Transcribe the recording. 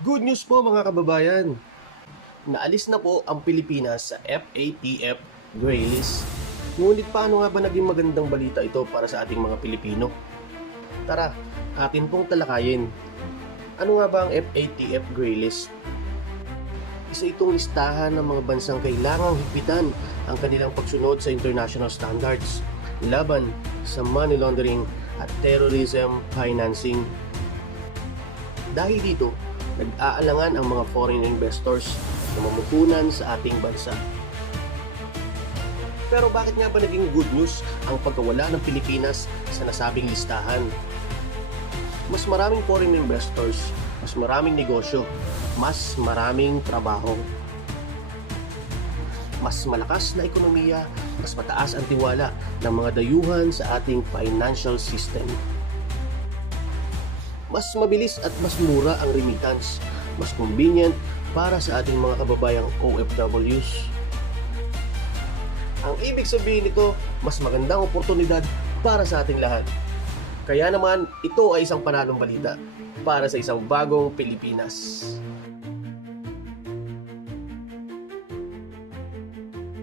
Good news po mga kababayan. Naalis na po ang Pilipinas sa FATF Gray List. Ngunit paano nga ba naging magandang balita ito para sa ating mga Pilipino? Tara, atin pong talakayin. Ano nga ba ang FATF Gray List? Isa itong listahan ng mga bansang kailangang higpitan ang kanilang pagsunod sa international standards laban sa money laundering at terrorism financing. Dahil dito, nag-aalangan ang mga foreign investors na mamuhunan sa ating bansa. Pero bakit nga ba naging good news ang pagkawala ng Pilipinas sa nasabing listahan? Mas maraming foreign investors, mas maraming negosyo, mas maraming trabaho. Mas malakas na ekonomiya, mas mataas ang tiwala ng mga dayuhan sa ating financial system. Mas mabilis at mas mura ang remittance, mas convenient para sa ating mga kababayang OFWs. Ang ibig sabihin nito, mas magandang oportunidad para sa ating lahat. Kaya naman, ito ay isang panalong balita para sa isang bagong Pilipinas.